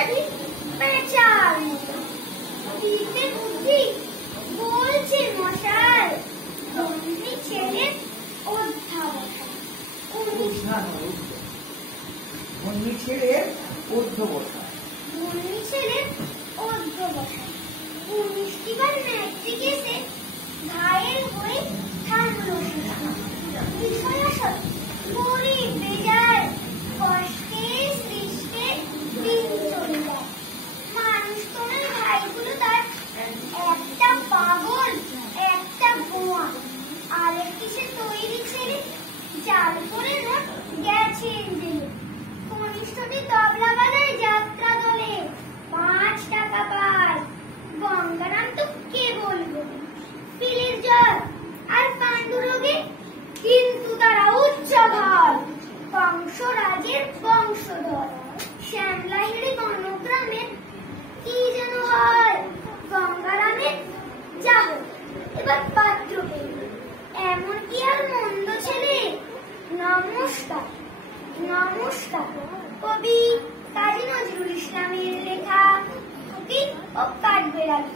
গাড়ি পেঁচার মতো দিতে বুদ্ধি বলছে মশাই তুমি ছেলে অধ্যবসায় ছেলে অধ্যবসায় 19বার ম্যাট্রিক এসে ঘায়েল হয়ে থামলো বিষয় আসল গরিব বেজার কষ্টে সৃষ্টে দিন চলে যায় মানুষ তোমার ভাইগুলো তার একটা পাগল একটা গোয়া আলের কিসে তৈরি ছেলে জাল করে নোট গেছে জেলে কনিষ্ঠটি তবলা বাজায় যাত্রা দলে 5 টাকা পায় গঙ্গারাম তো কে বলবো পিলের জল আর পাণ্ডুরোগে কিন্তু তারা উচ্চধর বংশরাজের বংশধর শ্যামলাহিড়ি বনগ্রামের কি যেন হয় গঙ্গারামের যাহ এবার পাত্র পেল এমন কি আর মন্দ ছেলে নমস্কার নমস্কার কবি কাজী নজরুল ইসলামের লেখা ফকির ও কাঠবেড়ালি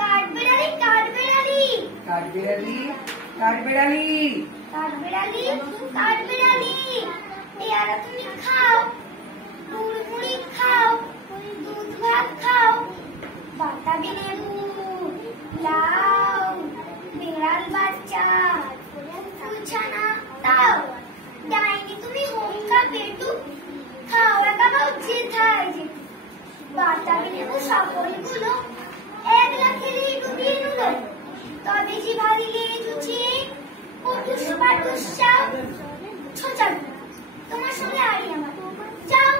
কাঠবেড়ালি কাঠবেড়ালি কাঠবেড়ালি কাঠবেড়ালি কাঠবেড়ালি কাঠবেড়ালি পেয়ারা তুমি খাও মুড়মুড়ি খাও দুধ ভাত খাও বাতাবি লেবু লাউ বিড়াল বাচ্চা ফুলছানা তাও ডাইনি তুমি হোমকা পেটু খাও একাও যেথায় যেত বাতাবি লেবু সকলগুলো 1 লাখেরই ডুবিয়ে নিল তবে যে ভাবিলে জুচিয়ে পটুস পাটুস চাও ছোচাল তোমার সঙ্গে আড়ি আমার যাও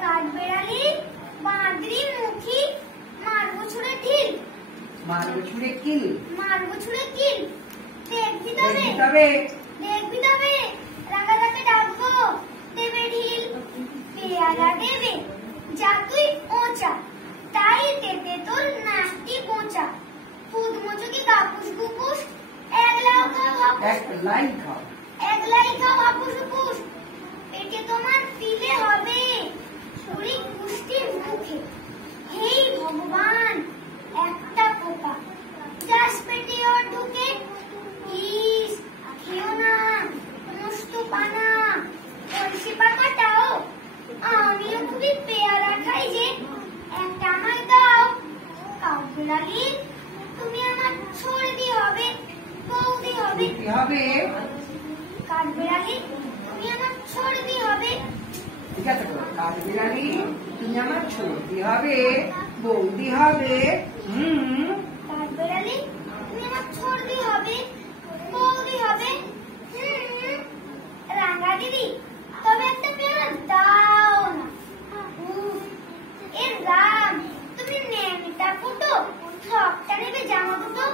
কাঠবেড়ালি বাঁদরি মুখী মারবো ছুড়ে ঢিল মারবো ছুড়ে কিল দেখবি তবে রাঙাদাকে ডাকবো দেবে ঢিল পেয়ারা দেবে যা তুই ওচা তাই দেবে তোর নাস্তি পোঁচা খুদ মোচকি কাপুস কুপুস 1 লাই খাও হাপুস হুপুস পেটে তোমার পিলে হবে পুরি পুষ্টি মুখে হেই ভগবান একটা পোকা যাস পেটে ওর ঢুকে ইস খেও না নষ্ট পানা কলসি পাকাটাও আমিও খুবই পেয়ারা খাই যে একটা আমায় দাও কাঠবেড়ালি তুমি আমার সর্দি হবে বৌদি হবে কাঠবেড়ালি তুমি আমার সর্দি হবে ঠিক আছে কাঠবেড়ালি তুমি আমার সর্দি হবে বৌদি হবে কাঠবেড়ালি তুমি আমার সর্দি হবে বৌদি হবে রাঙা দিদি তবে একটা পেয়ারা দাও না এর রাম তুমি নেমটা ফুটো সবটা নেবে জামা দুটো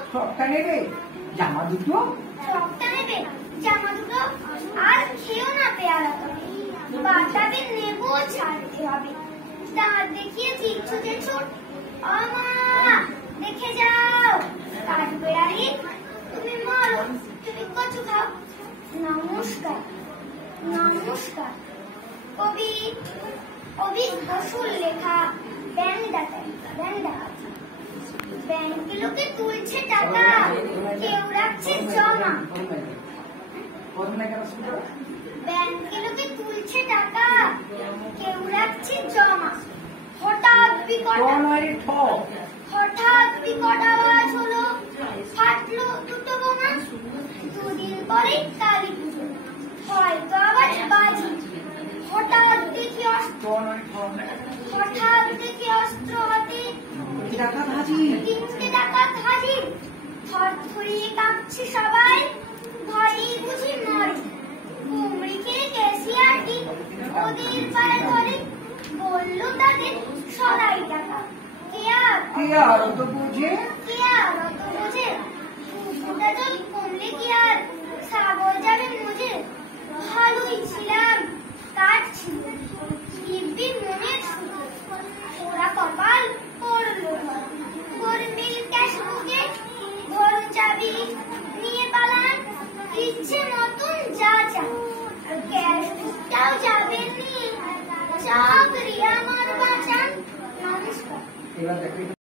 আর খেও না পেয়ারা তবে বাতাবে নেবো ছাড়তে হবে দাঁত দেখিয়ে দিচ্ছ যে ছোট আমা দেখে যাও কাঠবেড়ালি তুমি মরো তুমি কচু খাও নমস্কার কবি বসুর লেখা ব্যাংক ডাকাতি ব্যাংকে লোকে তুলছে টাকা কেউ রাখছে জমা ব্যাংকে লোকে তুলছে টাকা কেউ রাখছে জমা হঠাৎ বিকট আওয়াজ হলো ফাটলো দুটো বোমা 2 দিন পরেই কালী পুজো হয়তো আবার বাজি হঠাৎ দেখি অস্ত্র হাতে 3টে ডাকাত হাজির থরথরিয়ে কাঁপছে সবাই ভয়ই বুঝি মরে কুমড়ি খেয়ে ক্যাশিয়ারটি ওদের পায়ে ধরে বলল তাদের সরাই টাকা কে আর অত বোঝে ফুটা জল কমলে কি আর সাগর যাবে মুঝে ভালোই ছিলাম কাজ ছিল দিব্যি মনের সুখে ওরা কপাল পড়লো গরমিল ক্যাশ বুকে ধরুন চাবি নিয়ে পালান ইচ্ছে মতন যা ক্যাশ বুকটাও যাবে নি চাকরি আমার এবার দেখো